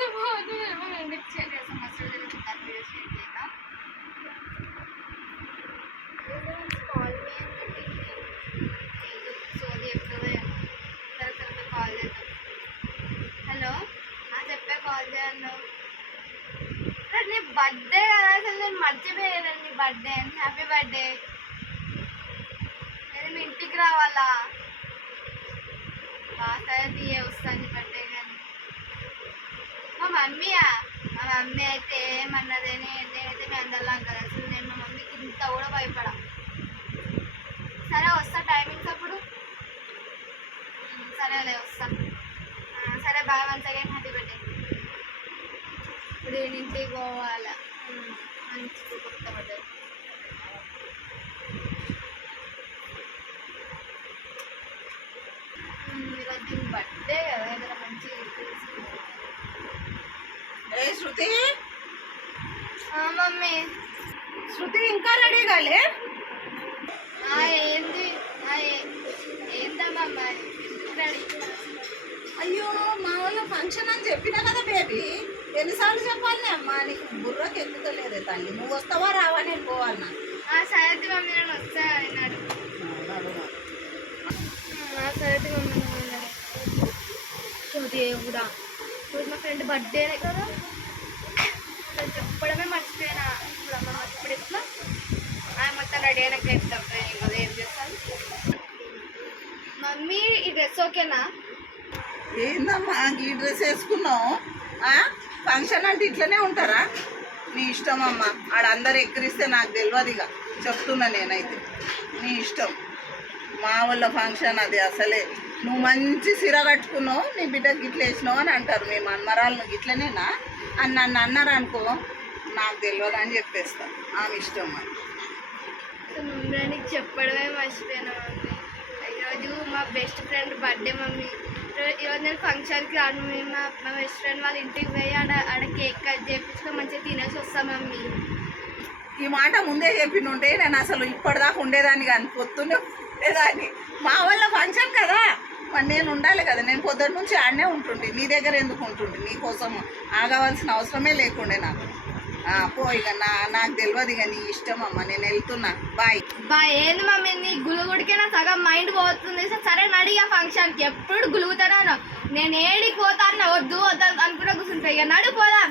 Hello, చెప్పే call చేయను. నీ బర్త్డే కదా, అసలు నేను మర్చిపోయాను నీ బర్త్డే. Happy birthday. నేను మీ ఇంటికి రావాలా? సరే తీయ వస్తాను బర్త్డే. కానీ మా మమ్మీ అయితే ఏమన్నది, నేనైతే మీ అందరిలా కదా, అసలు నేను మా మమ్మీకి ఇంత కూడా భయపడా. సరే వస్తా టైమింగ్స్ అప్పుడు. సరేలే వస్తా. సరే bye. Once again happy birthday. ఇప్పుడు ఇంటికి పోవాలా? మంచి కొత్త బర్త్డే. ఈరోజు బర్త్డే కదా, ఏదైనా మంచిగా శృతి. మమ్మీ. శృతి ఇంకా రెడీ కాలే? ఏంది ఏందమ్మా రెడీ? అయ్యో మా వాళ్ళ ఫంక్షన్ అని చెప్పినా కదా బేబీ. ఎన్నిసార్లు చెప్పాలి అమ్మా, నీకు బుర్రకి ఎందుకు లేదే తల్లి. నువ్వు వస్తావా రావా? నేను పోవాలన్నా. సరే మమ్మీ, నేను వస్తా అన్నాడు. సరే మమ్మీ దేవుడా, ఇప్పుడు మా ఫ్రెండ్ బర్త్డేనే కదా, చెప్పడమే మర్చిపోయినా. ఇప్పుడు అమ్మ ఇప్పుడు ఎట్లా మొత్తం రెడీ అయినాక చెప్తాం కదా, ఏం చేస్తాను. మమ్మీ ఈ డ్రెస్ ఓకేనా? ఏందమ్మా ఈ డ్రెస్ వేసుకున్నావు? ఫంక్షన్ అంటే ఇట్లనే ఉంటారా? నీ ఇష్టం అమ్మా. ఆడందరూ ఎక్కిరిస్తే నాకు తెలియదుగా, చెప్తున్నా నేనైతే. నీ ఇష్టం. మా వాళ్ళ ఫంక్షన్ అది అసలే. నువ్వు మంచి సిర కట్టుకున్నావు, నీ బిడ్డకి గిట్ల వేసినావు అని అంటారు. మీ మన్మరాలను గిట్లనేనా అని నన్ను అన్నారు అనుకో, నాకు తెలియదు అని చెప్పేస్తా. ఆమె ఇష్టం అని. మమ్మీ నీకు చెప్పడమే మర్చిపోయినా మమ్మీ. ఈరోజు మా బెస్ట్ ఫ్రెండ్ బర్త్డే మమ్మీ. ఈరోజు నేను ఫంక్షన్కి రాను. మేము మా బెస్ట్ ఫ్రెండ్ వాళ్ళ ఇంటికి పోయి ఆడ కేక్ కట్ చేయించుకొని మంచిగా తినేసి వస్తాం మమ్మీ. ఈ మాట ముందే చెప్పినుంటే నేను అసలు ఇప్పటిదాకా ఉండేదాన్ని కానీ, పొద్దున్నే ఉండేదాన్ని. మా వాళ్ళ ఫంక్షన్ కదా, మరి నేను ఉండాలి కదా. నేను పొద్దున్న నుంచి ఆడనే ఉంటుండే, నీ దగ్గర ఎందుకు ఉంటుండే? నీకోసం ఆగవలసిన అవసరమే లేకుండే నాకు. పో ఇక నాకు తెలియదు ఇక, నీ ఇష్టం అమ్మ. నేను వెళ్తున్నా. బాయ్. ఏంది మమ్మీ నీ గులుగుడికే నా సగం మైండ్ పోతుంది. సరే నడిగా ఫంక్షన్కి. ఎప్పుడు గులుగుతాను నేను, ఏడికి పోతాను వద్దు అనుకుంటా కూర్చుంటా. ఇక నడు పోదాం.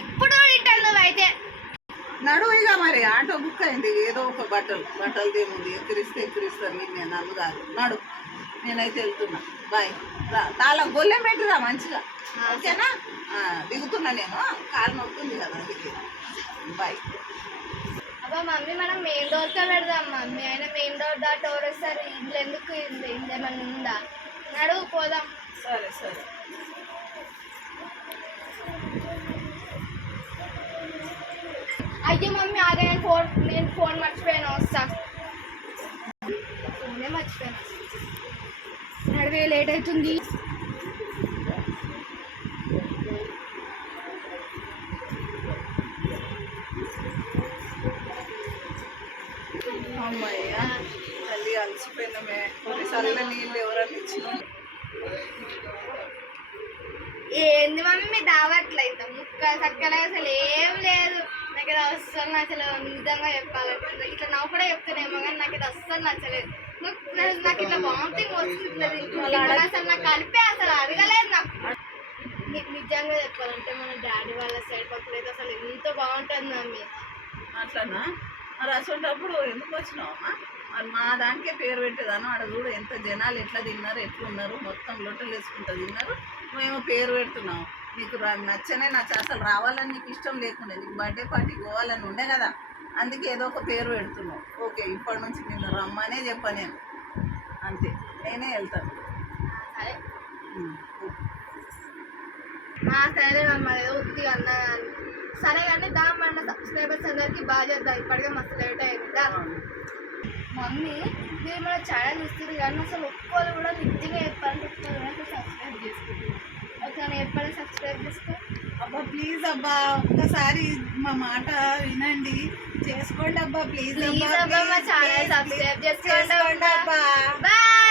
ఎప్పుడు ఇంటాను నువ్వు అయితే. నడువు ఇక. మరి ఆటో బుక్ అయింది, ఏదో ఒక బట్టలు దేముంది. ఎక్కిరిస్తారు. నేను నన్ను కాదు. నడు, నేనైతే వెళ్తున్నా. బాయ్. తాళం గొల్లెం పెట్టిరా మంచిగా, ఓకేనా? దిగుతున్నా నేను. కాలు నొప్పుంది కదా అందుకే. బాయ్. అబ్బా మమ్మీ, మనం మెయిన్ డోర్కే పెడదాం మమ్మీ. అయినా మెయిన్ డోర్ దాటి ఎవరేస్తారు? ఇల్లు ఎందుకు? ఇల్లు ఏమన్నా ఉందా? నడువు పోదాం. సరే. అయ్యో మమ్మీ ఆగే, నేను ఫోన్ మర్చిపోయాను. వస్తా. ఫోనే మర్చిపోయాను. నడివే లేట్ అవుతుంది. అమ్మయ్యా తల్లి, అలసిపోయినామే. కొన్నిసార్లు నీళ్ళు ఎవరన్నా ఇచ్చిన. ఏంది మమ్మీ మీ దావట్లయితే ముక్క సక్కలే అసలు ఏం లేదు. నాకు ఇది అస్సలు నచ్చలేదు. నిజంగా చెప్పాలంటే ఇట్లా నవ్వు కూడా చెప్తానేమో కానీ నాకు ఇది అస్సలు నచ్చలేదు. నాకు ఇట్లా వామిటింగ్ వస్తుంది. అసలు నాకు కలిపే అసలు అడగలేదు నాకు. నిజంగా చెప్పాలంటే మన డాడీ వాళ్ళ సైడ్ పక్కనైతే అసలు ఎంత బాగుంటుంది మమ్మీ. అట్లనా? మరి అసలు ఎందుకు వచ్చినావమ్మా? మరి మా దానికే పేరు పెట్టేదాను. ఆడ చూడు ఎంత జనాలు ఎట్లా తిన్నారు, ఎట్లున్నారు. మొత్తం లొట్టలు వేసుకుంటూ తిన్నారు. మేము పేరు పెడుతున్నాం. నీకు నచ్చనే అసలు రావాలని నీకు ఇష్టం లేకుండా, నీకు బర్త్డే పార్టీకి పోవాలని ఉండే కదా, అందుకే ఏదో ఒక పేరు పెడుతున్నావు. ఓకే, ఇప్పటి నుంచి నిన్ను రమ్మనే చెప్పా నేను. అంతే, నేనే వెళ్తాను. సరే సరే మమ్మ, ఏదో ఉత్తిగా అన్నా. సరే కానీ మన సబ్స్క్రైబర్స్ అందరికీ బాగా చేద్దాం. ఇప్పటికే మస్తు లేట్ అయింది. మమ్మీ మీరు మన ఛానల్ చూస్తుంది కానీ అసలు ఒక్కరు కూడా నిజంగా చెప్పాలంటే సబ్స్క్రైబ్ చేసుకుంటున్నాను. ఒకసారి ఎప్పుడైనా సబ్స్క్రైబ్ చేసుకో. అబ్బా ప్లీజ్ అబ్బా, ఒక్కసారి మా మాట వినండి, చేసుకోండి అబ్బా. ప్లీజ్ అబ్బా, మా ఛానల్ సబ్స్క్రైబ్ చేసుకోండి అబ్బా. అబ్బా. బాయ్.